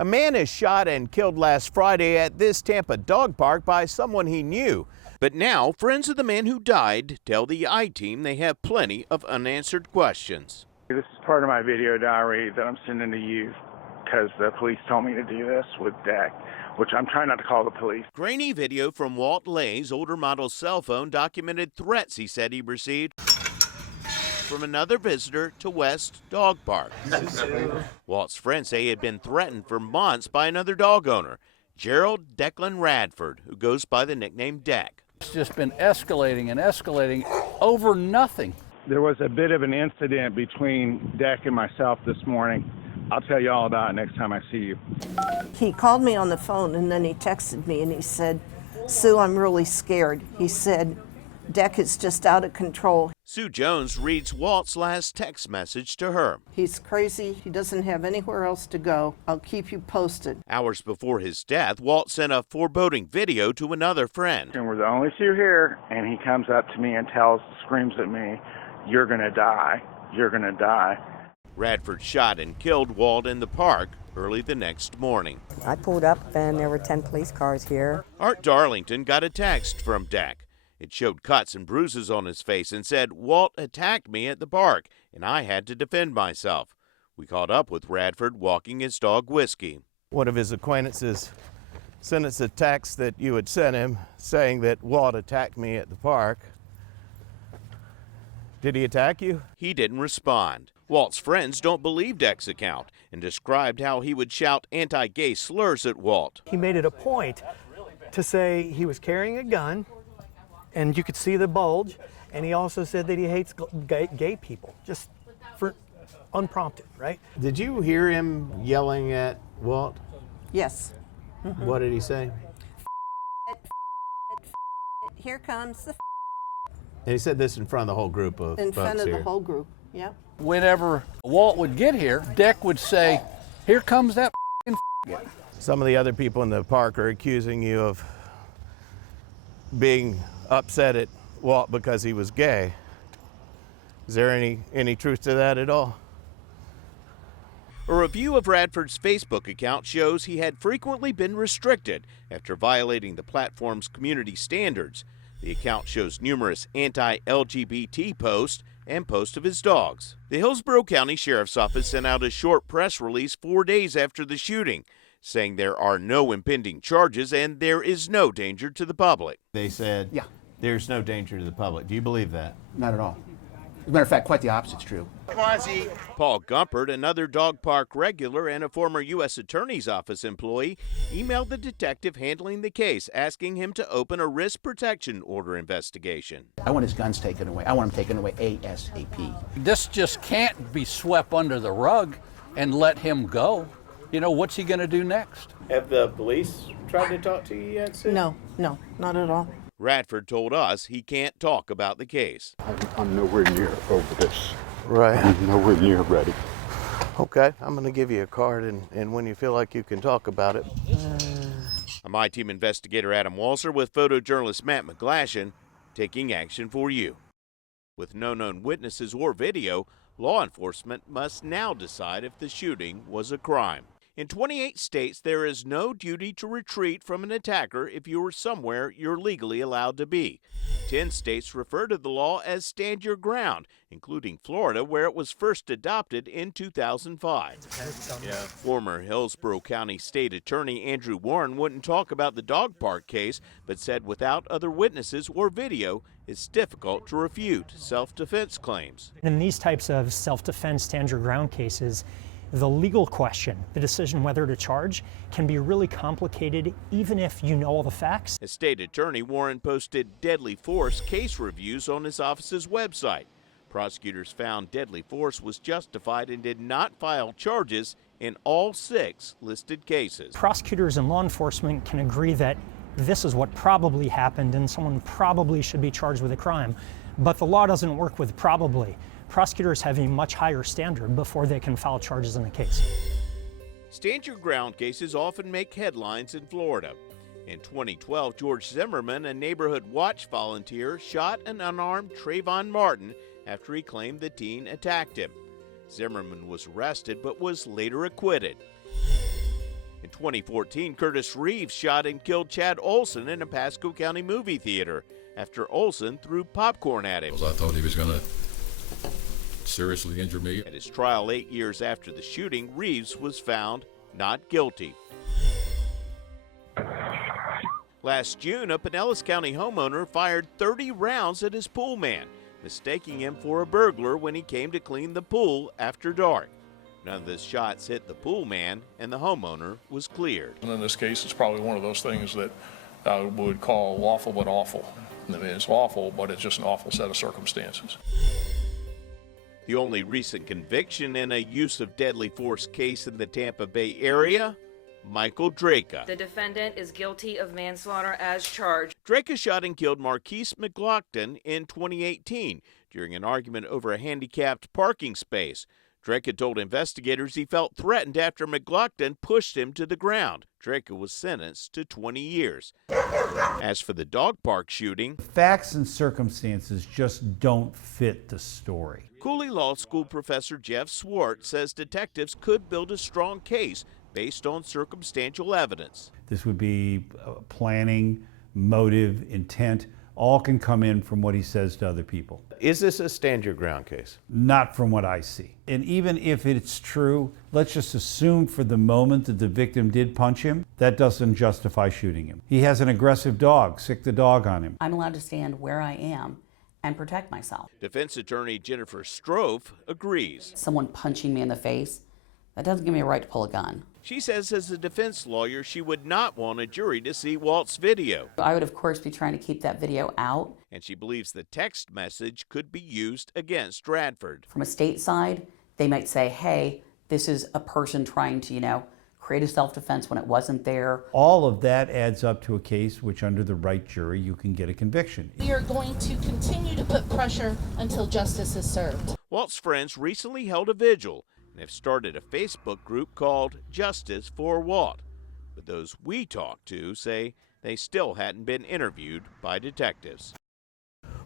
A man is shot and killed last Friday at this Tampa dog park by someone he knew. But now, friends of the man who died tell the I-Team they have plenty of unanswered questions. This is part of my video diary that I'm sending to you because the police told me to do this with Dak, which I'm trying not to call the police. Grainy video from Walt Lay's older model's cell phone documented threats he said he received from another visitor to West Dog Park. Walt's friends say he had been threatened for months by another dog owner, Gerald Declan Radford, who goes by the nickname Dak. It's just been escalating and escalating over nothing. There was a bit of an incident between Dak and myself this morning. I'll tell you all about it next time I see you. He called me on the phone and then he texted me and he said, "Sue, I'm really scared." He said, "Dak is just out of control." Sue Jones reads Walt's last text message to her. "He's crazy. He doesn't have anywhere else to go. I'll keep you posted." Hours before his death, Walt sent a foreboding video to another friend. And we're the only two here, and he comes up to me and screams at me, "You're gonna die. You're gonna die." Radford shot and killed Walt in the park early the next morning. I pulled up and there were 10 police cars here. Art Darlington got a text from Dak. It showed cuts and bruises on his face and said, "Walt attacked me at the park, and I had to defend myself." We caught up with Radford walking his dog Whiskey. One of his acquaintances sent us a text that you had sent him saying that Walt attacked me at the park. Did he attack you? He didn't respond. Walt's friends don't believe Dak's account and described how he would shout anti-gay slurs at Walt. He made it a point to say he was carrying a gun, and you could see the bulge, and he also said that he hates gay people, just for unprompted, right? Did you hear him yelling at Walt? Yes. What did he say? Here comes the And he said this in front of the whole group of in folks front of here. the whole group. Yep. Whenever Walt would get here, Dak would say, "Here comes that guy." Some of the other people in the park are accusing you of being upset at Walt because he was gay. Is there any truth to that at all? A review of Radford's Facebook account shows he had frequently been restricted after violating the platform's community standards. The account shows numerous anti-LGBT posts and posts of his dogs. The Hillsborough County Sheriff's Office sent out a short press release 4 days after the shooting, saying there are no impending charges and there is no danger to the public. They said, Yeah. There's no danger to the public. Do you believe that? Not at all. As a matter of fact, quite the opposite's true. Paul Gumpert, another dog park regular and a former U.S. Attorney's Office employee, emailed the detective handling the case, asking him to open a risk protection order investigation. I want his guns taken away. I want them taken away ASAP. This just can't be swept under the rug and let him go. You know, what's he going to do next? Have the police tried to talk to you yet, Sue? No, not at all. Radford told us he can't talk about the case. I'm nowhere near over this. Right. I'm nowhere near ready. Okay, I'm going to give you a card, and when you feel like you can talk about it. I'm I-Team investigator Adam Walser with photojournalist Matt McGlashan, taking action for you. With no known witnesses or video, law enforcement must now decide if the shooting was a crime. In 28 states, there is no duty to retreat from an attacker if you are somewhere you're legally allowed to be. 10 states refer to the law as Stand Your Ground, including Florida, where it was first adopted in 2005. Former Hillsborough County State Attorney Andrew Warren wouldn't talk about the dog park case, but said without other witnesses or video, it's difficult to refute self-defense claims. In these types of self-defense, stand your ground cases, the legal question, the decision whether to charge, can be really complicated even if you know all the facts. As State Attorney, Warren posted deadly force case reviews on his office's website. Prosecutors found deadly force was justified and did not file charges in all 6 listed cases. Prosecutors and law enforcement can agree that this is what probably happened and someone probably should be charged with a crime, but the law doesn't work with probably. Prosecutors have a much higher standard before they can file charges in a case. Stand Your Ground cases often make headlines in Florida. In 2012, George Zimmerman, a neighborhood watch volunteer, shot an unarmed Trayvon Martin after he claimed the teen attacked him. Zimmerman was arrested but was later acquitted. In 2014, Curtis Reeves shot and killed Chad Olson in a Pasco County movie theater after Olson threw popcorn at him. I thought he was going to seriously injure me. At his trial 8 years after the shooting, Reeves was found not guilty. Last June, a Pinellas County homeowner fired 30 rounds at his pool man, mistaking him for a burglar when he came to clean the pool after dark. None of the shots hit the pool man, and the homeowner was cleared. And in this case, it's probably one of those things that I would call lawful but awful. I mean, it's awful, but it's just an awful set of circumstances. The only recent conviction in a use of deadly force case in the Tampa Bay area, Michael Draka. The defendant is guilty of manslaughter as charged. Draka shot and killed Marquise McLaughlin in 2018 during an argument over a handicapped parking space. Draka told investigators he felt threatened after McLaughlin pushed him to the ground. Draka was sentenced to 20 years. As for the dog park shooting, facts and circumstances just don't fit the story. Cooley Law School professor Jeff Swart says detectives could build a strong case based on circumstantial evidence. This would be planning, motive, intent, all can come in from what he says to other people. Is this a stand your ground case? Not from what I see. And even if it's true, let's just assume for the moment that the victim did punch him. That doesn't justify shooting him. He has an aggressive dog. Sick the dog on him. I'm allowed to stand where I am and protect myself. Defense attorney Jennifer Strofe agrees. Someone punching me in the face, that doesn't give me a right to pull a gun. She says as a defense lawyer, she would not want a jury to see Walt's video. I would, of course, be trying to keep that video out. And she believes the text message could be used against Radford. From a state side, they might say, hey, this is a person trying to, create a self-defense when it wasn't there. All of that adds up to a case which, under the right jury, you can get a conviction. We are going to continue to put pressure until justice is served. Walt's friends recently held a vigil and have started a Facebook group called Justice for Walt. But those we talked to say they still hadn't been interviewed by detectives.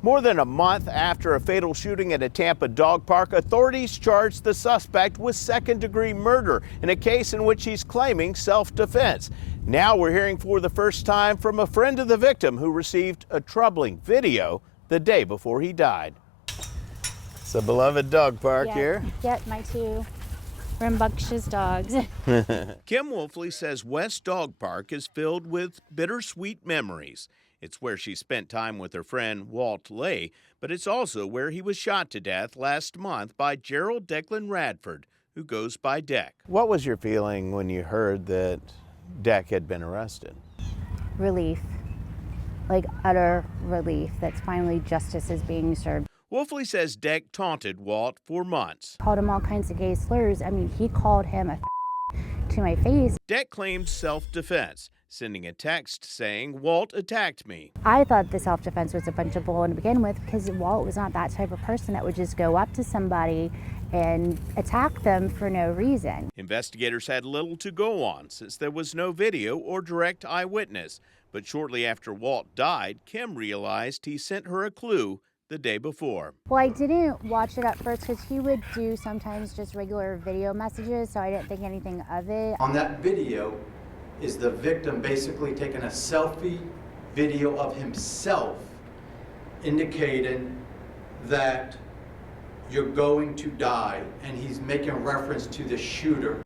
More than a month after a fatal shooting at a Tampa dog park, authorities charged the suspect with second-degree murder in a case in which he's claiming self-defense. Now we're hearing for the first time from a friend of the victim who received a troubling video the day before he died. It's a beloved dog park here. Yep, my two rambunctious dogs. Kim Wolfley says West Dog Park is filled with bittersweet memories. It's where she spent time with her friend Walt Lay, but it's also where he was shot to death last month by Gerald Declan Radford, who goes by Deck. What was your feeling when you heard that Deck had been arrested? Relief, like utter relief that finally justice is being served. Wolfley says Deck taunted Walt for months. Called him all kinds of gay slurs. I mean, he called him a to my face. Deck claimed self-defense, sending a text saying, Walt attacked me. I thought the self-defense was a bunch of bull to begin with because Walt was not that type of person that would just go up to somebody and attack them for no reason. Investigators had little to go on since there was no video or direct eyewitness. But shortly after Walt died, Kim realized he sent her a clue the day before. Well, I didn't watch it at first because he would do sometimes just regular video messages, so I didn't think anything of it. On that video is the victim basically taking a selfie video of himself, indicating that you're going to die, and he's making reference to the shooter.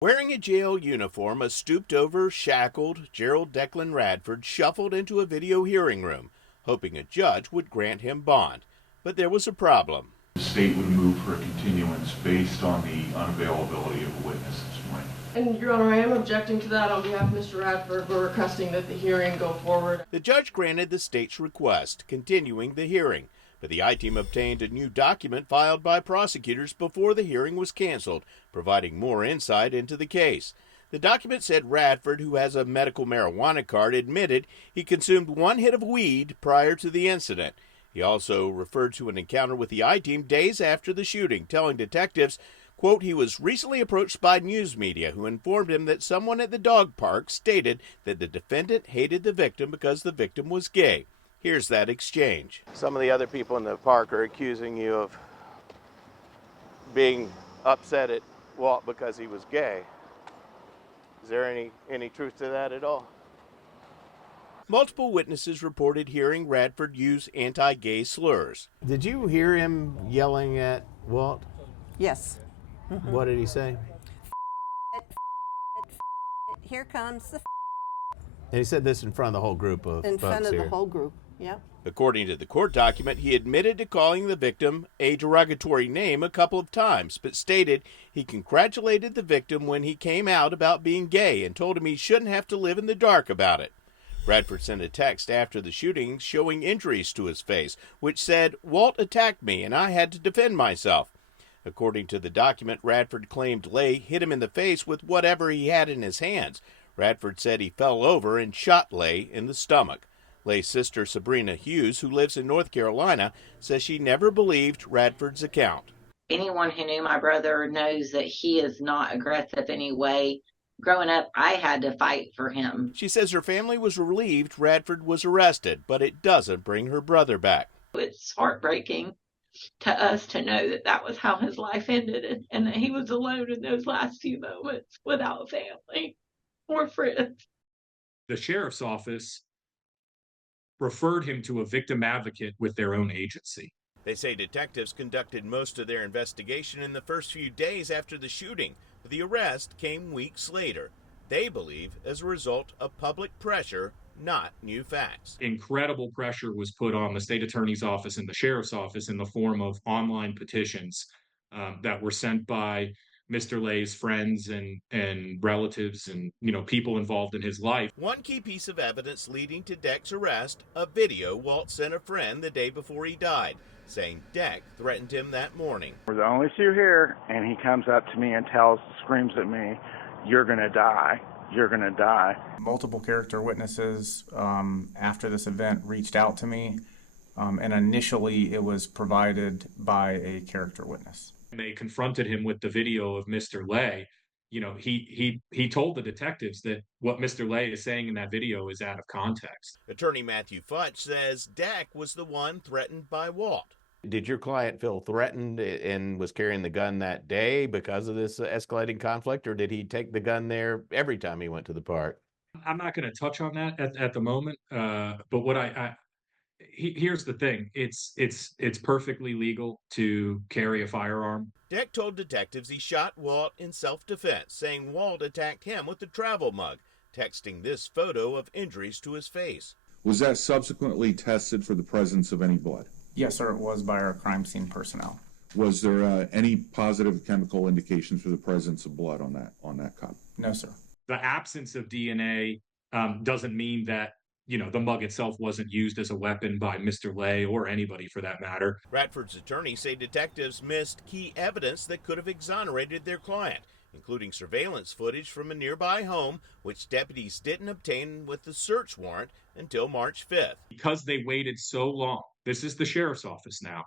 Wearing a jail uniform, a stooped-over, shackled Gerald Declan Radford shuffled into a video hearing room, hoping a judge would grant him bond. But there was a problem. The state would move for a continuance based on the unavailability of a witness at this point. And, Your Honor, I am objecting to that on behalf of Mr. Radford. We're requesting that the hearing go forward. The judge granted the state's request, continuing the hearing. But the I-Team obtained a new document filed by prosecutors before the hearing was canceled, providing more insight into the case. The document said Radford, who has a medical marijuana card, admitted he consumed one hit of weed prior to the incident. He also referred to an encounter with the I-Team days after the shooting, telling detectives, quote, he was recently approached by news media who informed him that someone at the dog park stated that the defendant hated the victim because the victim was gay. Here's that exchange. Some of the other people in the park are accusing you of being upset at Walt because he was gay. Is there any truth to that at all? Multiple witnesses reported hearing Radford use anti-gay slurs. Did you hear him yelling at Walt? Yes. What did he say? Here comes the And he said this in front of the whole group of in folks front of here. the whole group. Yep. According to the court document, he admitted to calling the victim a derogatory name a couple of times, but stated he congratulated the victim when he came out about being gay and told him he shouldn't have to live in the dark about it. Radford sent a text after the shooting showing injuries to his face, which said, "Walt attacked me and I had to defend myself." According to the document, Radford claimed Lay hit him in the face with whatever he had in his hands. Radford said he fell over and shot Lay in the stomach. Lay's sister, Sabrina Hughes, who lives in North Carolina, says she never believed Radford's account. Anyone who knew my brother knows that he is not aggressive anyway. Growing up, I had to fight for him. She says her family was relieved Radford was arrested, but it doesn't bring her brother back. It's heartbreaking to us to know that that was how his life ended and that he was alone in those last few moments without family or friends. The sheriff's office referred him to a victim advocate with their own agency. They say detectives conducted most of their investigation in the first few days after the shooting, but the arrest came weeks later. They believe as a result of public pressure, not new facts. Incredible pressure was put on the state attorney's office and the sheriff's office in the form of online petitions that were sent by Mr. Lay's friends and relatives and, people involved in his life. One key piece of evidence leading to Deck's arrest, a video Walt sent a friend the day before he died, saying Deck threatened him that morning. We're the only two here, and he comes up to me and screams at me, "You're gonna die. You're gonna die." Multiple character witnesses after this event reached out to me, and initially it was provided by a character witness. They confronted him with the video of Mr. Lay. He told the detectives that what Mr. Lay is saying in that video is out of context. Attorney Matthew Futch says Deck was the one threatened by Walt. Did your client feel threatened and was carrying the gun that day because of this escalating conflict, or did he take the gun there every time he went to the park? I'm not going to touch on that at the moment, but what here's the thing: it's perfectly legal to carry a firearm. Deck told detectives he shot Walt in self-defense, saying Walt attacked him with a travel mug, texting this photo of injuries to his face. Was that subsequently tested for the presence of any blood? Yes, sir, it was by our crime scene personnel. Was there any positive chemical indications for the presence of blood on that cup? No, sir. The absence of DNA doesn't mean that the mug itself wasn't used as a weapon by Mr. Lay or anybody for that matter. Radford's attorneys say detectives missed key evidence that could have exonerated their client, including surveillance footage from a nearby home, which deputies didn't obtain with the search warrant until March 5th. Because they waited so long, this is the sheriff's office now,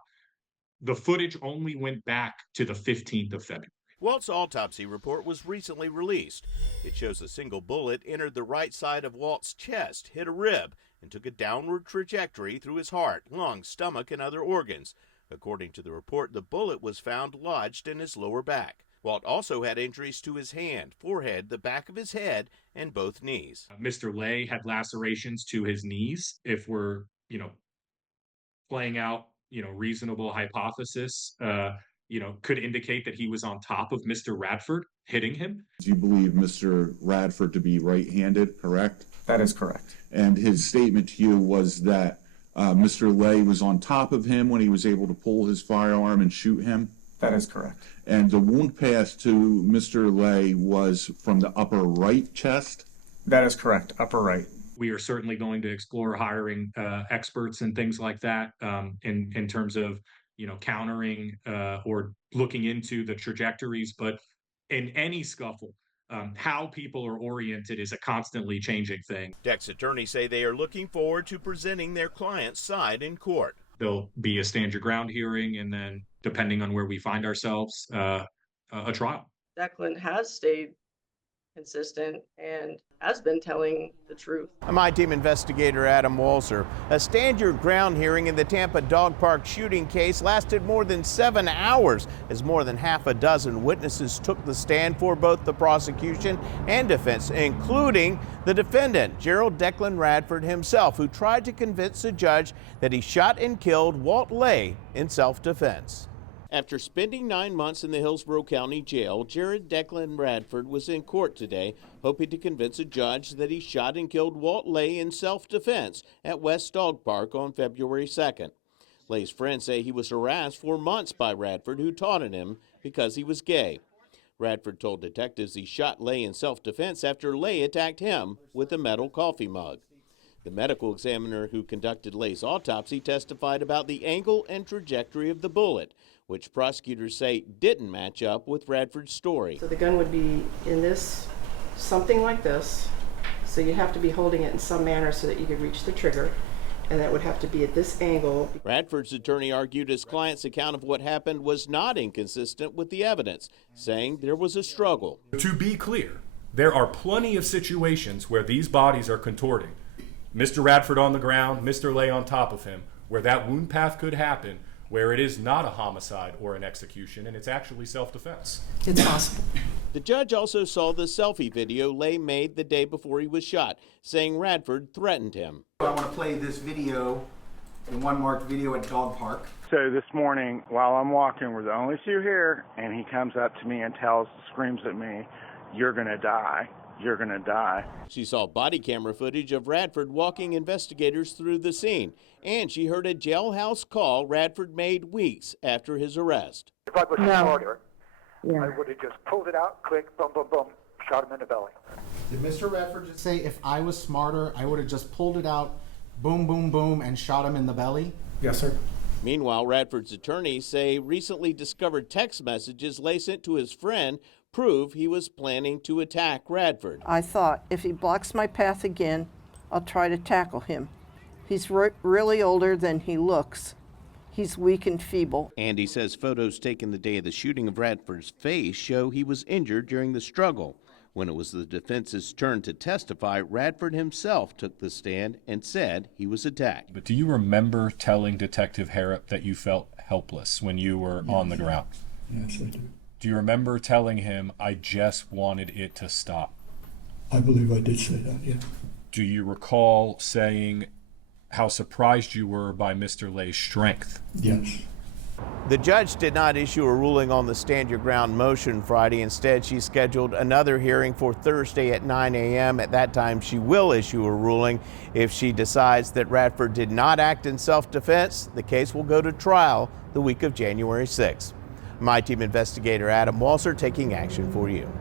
the footage only went back to the 15th of February. Walt's autopsy report was recently released. It shows a single bullet entered the right side of Walt's chest, hit a rib, and took a downward trajectory through his heart, lungs, stomach, and other organs. According to the report, the bullet was found lodged in his lower back. Walt also had injuries to his hand, forehead, the back of his head, and both knees. Mr. Lay had lacerations to his knees. If we're, playing out, reasonable hypothesis, could indicate that he was on top of Mr. Radford, hitting him. Do you believe Mr. Radford to be right-handed, correct? That is correct. And his statement to you was that Mr. Lay was on top of him when he was able to pull his firearm and shoot him? That is correct. And the wound path to Mr. Lay was from the upper right chest? That is correct, upper right. We are certainly going to explore hiring experts and things like that in terms of countering or looking into the trajectories. But in any scuffle, how people are oriented is a constantly changing thing. Deck's attorneys say they are looking forward to presenting their client's side in court. There'll be a stand your ground hearing, and then, depending on where we find ourselves, a trial. Declan has stayed consistent and has been telling the truth. My team investigator Adam Walser. A stand your ground hearing in the Tampa dog park shooting case lasted more than 7 hours as more than half a dozen witnesses took the stand for both the prosecution and defense, including the defendant, Gerald Declan Radford himself, who tried to convince the judge that he shot and killed Walt in self-defense. After spending 9 months in the Hillsborough County Jail, Jared Declan Radford was in court today, hoping to convince a judge that he shot and killed Walt in self-defense at West Dog Park on February 2nd. Lay's friends say he was harassed for months by Radford, who taunted him because he was gay. Radford told detectives he shot Lay in self-defense after Lay attacked him with a metal coffee mug. The medical examiner who conducted Lay's autopsy testified about the angle and trajectory of the bullet, which prosecutors say didn't match up with Radford's story. So the gun would be in this, something like this, so you have to be holding it in some manner so that you could reach the trigger, and that would have to be at this angle. Radford's attorney argued his client's account of what happened was not inconsistent with the evidence, saying there was a struggle. To be clear, there are plenty of situations where these bodies are contorting. Mr. Radford on the ground, Mr. Lay on top of him, where that wound path could happen, where it is not a homicide or an execution, and it's actually self-defense. It's possible. The judge also saw the selfie video Lay made the day before he was shot, saying Radford threatened him. I want to play this video, the one marked video at Dog Park. So this morning, while I'm walking, we're the only two here, and he comes up to me and screams at me, "You're gonna die. You're gonna die." She saw body camera footage of Radford walking investigators through the scene, and she heard a jailhouse call Radford made weeks after his arrest. If I was smarter, I would have just pulled it out, click, boom, boom, boom, shot him in the belly. Did Mr. Radford just say, if I was smarter, I would have just pulled it out, boom, boom, boom, and shot him in the belly? Yes, sir. Meanwhile, Radford's attorneys say recently discovered text messages Lay sent to his friend prove he was planning to attack Radford. I thought, if he blocks my path again, I'll try to tackle him. He's really older than he looks. He's weak and feeble. Andy says photos taken the day of the shooting of Radford's face show he was injured during the struggle. When it was the defense's turn to testify, Radford himself took the stand and said he was attacked. But do you remember telling Detective Harrop that you felt helpless when you were on the ground? Yes, I do. Do you remember telling him, I just wanted it to stop? I believe I did say that, yeah. Do you recall saying how surprised you were by Mr. Lay's strength? Yes. The judge did not issue a ruling on the stand your ground motion Friday. Instead, she scheduled another hearing for Thursday at 9 a.m. At that time, she will issue a ruling. If she decides that Radford did not act in self-defense, the case will go to trial the week of January 6th. My team investigator Adam Walser taking action for you.